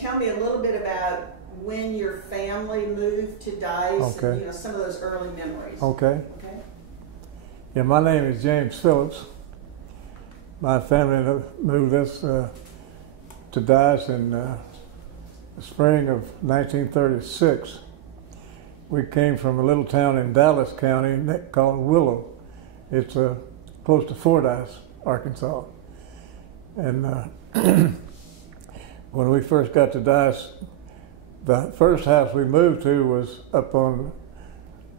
Tell me a little bit about when your family moved to Dice, Okay. and some of those early memories. Okay. Okay. Yeah, my name is James Phillips. My family moved us to Dice in the spring of 1936. We came from a little town in Dallas County called Willow. It's close to Fordyce, Arkansas. And when we first got to Dice, the first house we moved to was up on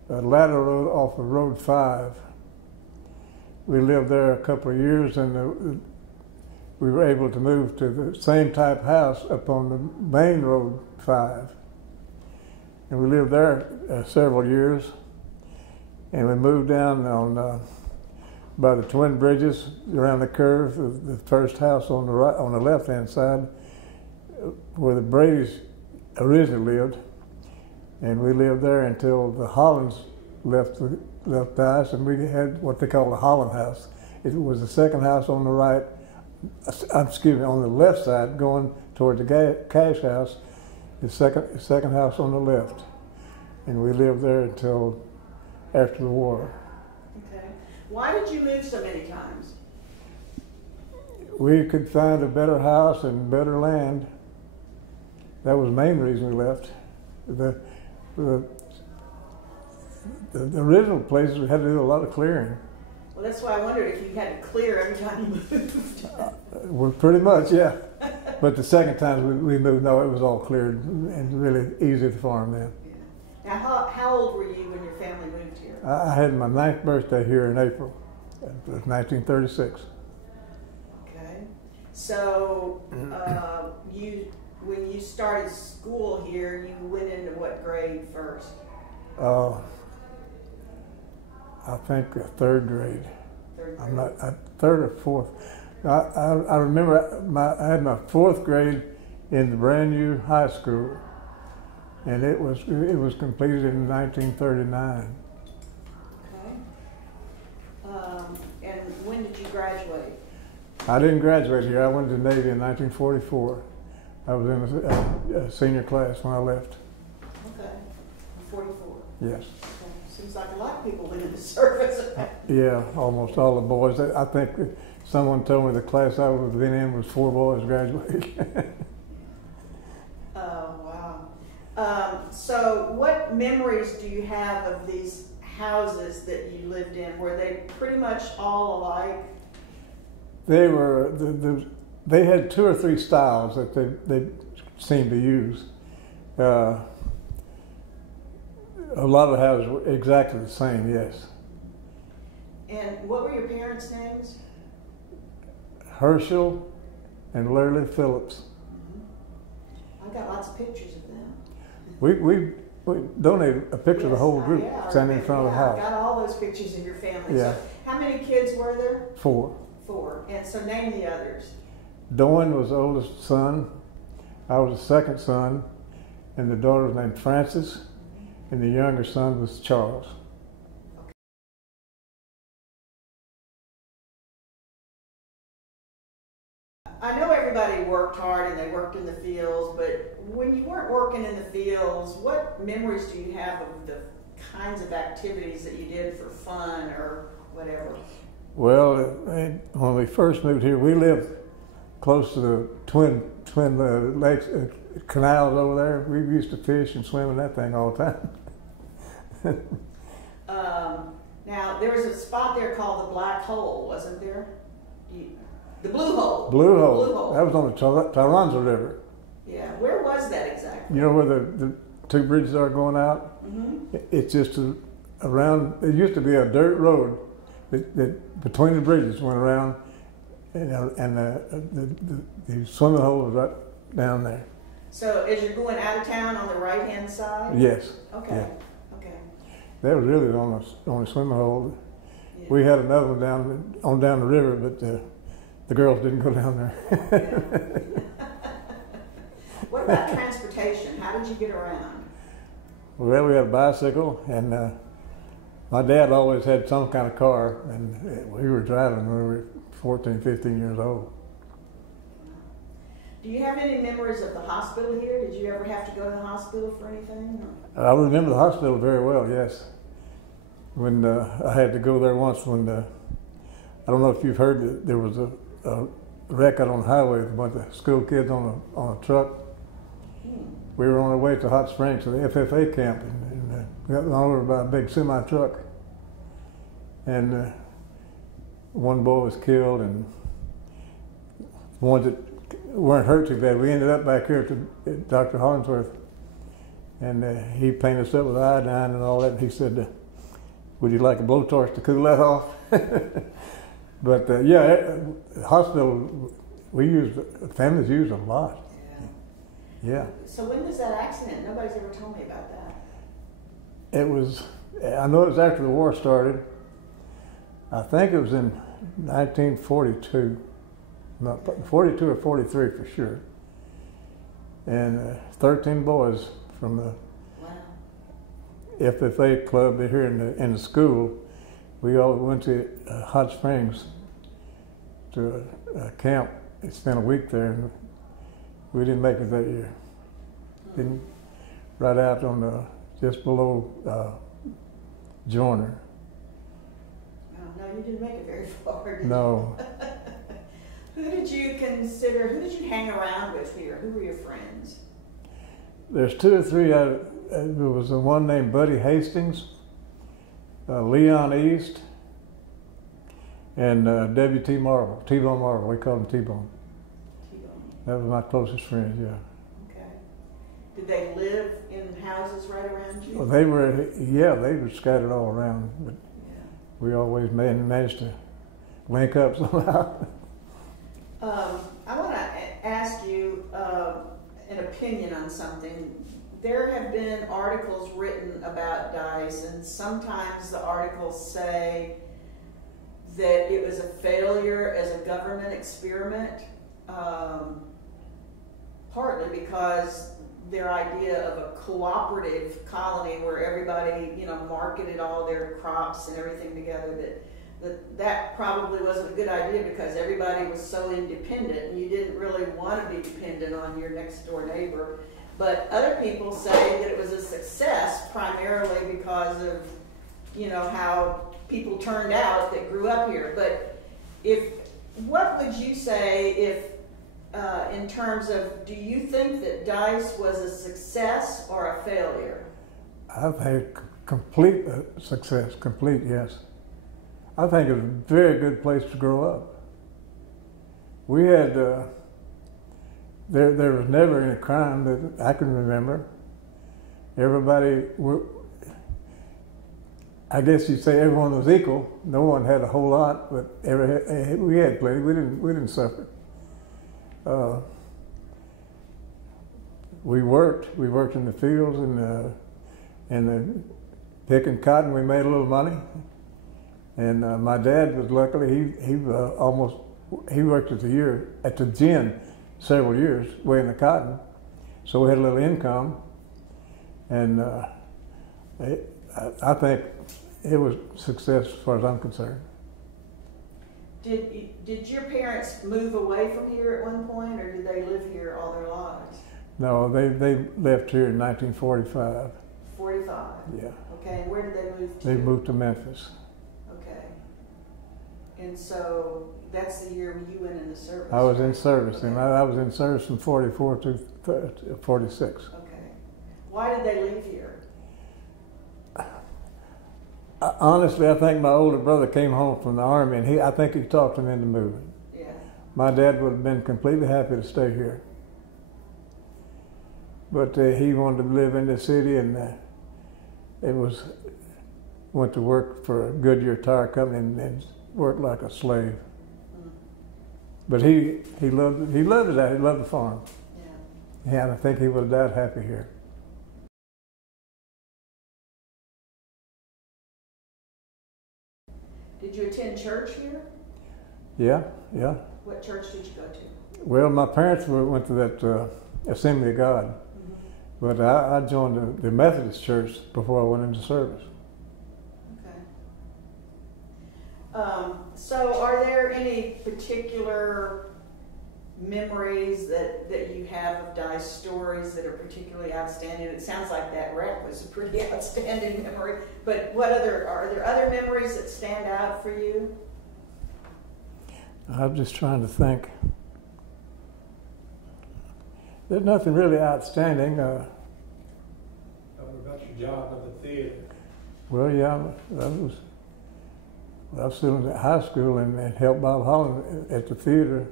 a ladder road off of Road 5. We lived there a couple of years, and we were able to move to the same type house up on the main Road 5. And we lived there several years, and we moved down on by the Twin Bridges around the curve. The first house on the right, on the left-hand side, where the Bradys originally lived, and we lived there until the Hollands left Dice, and we had what they call the Holland house. It was the second house on the right, excuse me, on the left side going toward the Cash house, the second house on the left. And we lived there until after the war. Okay. Why did you move so many times? We could find a better house and better land. That was the main reason we left. The original places we had to do a lot of clearing. Well, that's why I wondered if you had to clear every time you moved. Well, pretty much, yeah. But the second time we moved, no, it was all cleared and really easy to farm then. Yeah. Now, how old were you when your family moved here? I had my 9th birthday here in April of 1936. Okay. So, when you started school here, you went into what grade first? I think third grade. Third grade. I'm not third or fourth. I remember I had my 4th grade in the brand new high school, and it was completed in 1939. Okay. And when did you graduate? I didn't graduate here. I went to the Navy in 1944. I was in a senior class when I left. Okay. 44. Yes. Okay. Seems like a lot of people went into service. Yeah, almost all the boys. I think someone told me the class I was in was 4 boys graduating. Oh, wow. So what memories do you have of these houses that you lived in? Were they pretty much all alike? They were, they had 2 or 3 styles that they seemed to use. A lot of the houses were exactly the same, yes. And what were your parents' names? Herschel and Lurley Phillips. Mm-hmm. I've got lots of pictures of them. We donated a picture of the whole group standing in front of the house. I got all those pictures of your family. Yeah. So how many kids were there? 4. 4. And so name the others. Doane was the oldest son. I was the second son, and the daughter was named Frances, and the younger son was Charles. I know everybody worked hard and they worked in the fields, but when you weren't working in the fields, what memories do you have of the kinds of activities that you did for fun or whatever? Well, when we first moved here, we lived close to the twin lakes, canals over there. We used to fish and swim in that thing all the time. Now, there was a spot there called the Black Hole, wasn't there? The Blue Hole. Blue Hole. Blue Hole. That was on the Tyronza River. Yeah. Where was that exactly? You know where the 2 bridges are going out? Mm-hmm. It's just around. It used to be a dirt road that between the bridges went around, and the swimming hole was right down there. So as you're going out of town on the right-hand side? Yes. Okay. Yeah. Okay. That was really the only swimming hole. Yeah. We had another one down the river, but the girls didn't go down there. What about transportation? How did you get around? Well, we had a bicycle, and my dad always had some kind of car, and we were driving when we were 14, 15 years old. Do you have any memories of the hospital here? Did you ever have to go to the hospital for anything? Or? I remember the hospital very well, yes. When I had to go there once when, I don't know if you've heard that there was a wreck out on the highway with a bunch of school kids on a truck. We were on our way to Hot Springs to the FFA camp and got run over by a big semi-truck. And one boy was killed and the ones that weren't hurt too bad. We ended up back here to Dr. Hollingsworth and he painted us up with iodine and all that. And he said, would you like a blowtorch to cool that off? But yeah, hospital, families use a lot. Yeah. So when was that accident? Nobody's ever told me about that. I know it was after the war started. I think it was in 1942. Not 42 or 43 for sure. And 13 boys from the FFA club here in the school. We all went to Hot Springs to a camp. We spent a week there, and we didn't make it that year. Didn't, right out on just below Joyner. No, you didn't make it very far, did No. Who did you hang around with here? Who were your friends? There's two or three. There was one named Buddy Hastings, Leon East, and W.T. Marvel, T-Bone Marvel. We called him T-Bone. T-Bone. That was my closest friend, yeah. Okay. Did they live in houses right around you? Well, they were scattered all around, but we always managed to link up somehow. I want to ask you an opinion on something. There have been articles written about DICE, and sometimes the articles say that it was a failure as a government experiment, partly because their idea of a cooperative colony where everybody, marketed all their crops and everything together, that probably wasn't a good idea because everybody was so independent and you didn't really want to be dependent on your next door neighbor. But other people say that it was a success primarily because of, how people turned out that grew up here. But what would you say if, in terms of, do you think that DICE was a success or a failure? I've had complete success, yes. I think it was a very good place to grow up. We had, there was never any crime that I can remember. Everybody, I guess you'd say everyone was equal. No one had a whole lot, but we had plenty. We didn't suffer. We worked in the fields and picking cotton. We made a little money. And my dad was luckily, he worked at the gin several years weighing the cotton. So we had a little income. And I think it was a success as far as I'm concerned. Did your parents move away from here at one point, or did they live here all their lives? No, they left here in 1945. 45? Yeah. Okay, and where did they move to? They moved to Memphis. Okay. And so that's the year you went into service? I was in service, okay. and I was in service from 44 to 46. Okay. Why did they leave here? Honestly, I think my older brother came home from the Army, and I think he talked him into moving. Yeah. My dad would have been completely happy to stay here. But he wanted to live in the city, and went to work for a Goodyear tire company and worked like a slave. But he loved it. He loved it. He loved the farm. Yeah. Yeah, and I think he would have died happy here. Did you attend church here? Yeah. What church did you go to? Well, my parents went to that Assembly of God, but I joined the Methodist church before I went into service. Okay. So are there any particular memories that you have of Dice, stories that are particularly outstanding? It sounds like that wreck was a pretty outstanding memory, but are there other memories that stand out for you? I'm just trying to think. There's nothing really outstanding. What about your job at the theater? Well, yeah, I was still in high school and helped Bob Holland at the theater.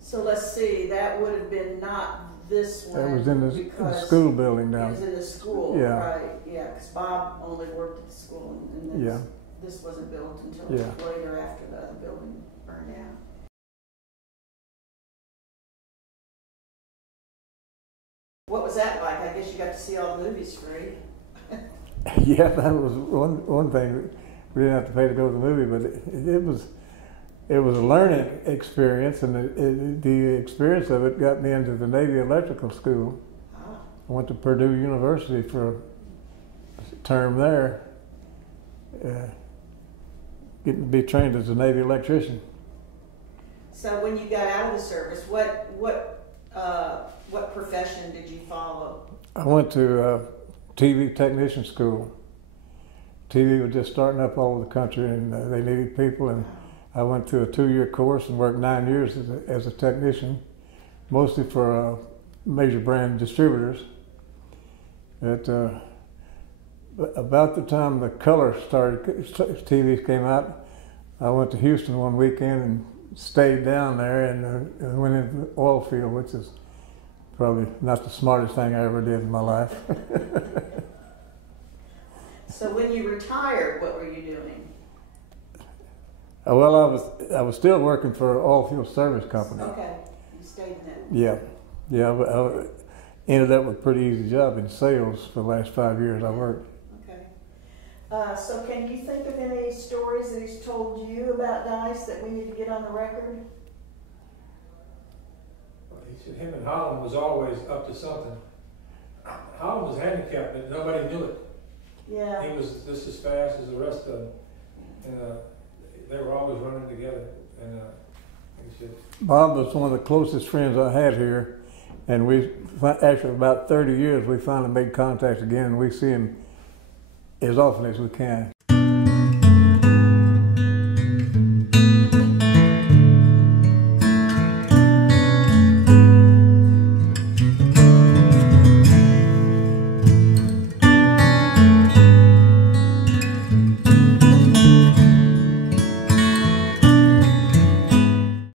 So let's see, that would have been not this one. That was in the school building down. It was in the school, Yeah. right? Yeah, because Bob only worked at the school, and this wasn't built until later after the other building burned down. What was that like? I guess you got to see all the movies free. Yeah, that was one thing. We didn't have to pay to go to the movie, but it was a learning experience, and the experience of it got me into the Navy Electrical School. Ah. I went to Purdue University for a term there, getting to be trained as a Navy electrician. So when you got out of the service, what profession did you follow? I went to TV technician school. TV was just starting up all over the country, and they needed people, and I went through a 2-year course and worked 9 years as a technician, mostly for major brand distributors. About the time the color TVs came out, I went to Houston one weekend and stayed down there and went into the oil field, which is probably not the smartest thing I ever did in my life. So when you retired, what were you doing? Well, I was still working for an oil field service company. Okay, you stayed in that. Yeah, but I ended up with a pretty easy job in sales for the last 5 years I worked. Okay. So can you think of any stories that he's told you about Dice that we need to get on the record? Well, he said him and Holland was always up to something. Holland was handicapped, but nobody knew it. Yeah. He was just as fast as the rest of them, and they were always running together. And he said, Bob was one of the closest friends I had here, and we after about 30 years we finally made contact again, and we see him as often as we can.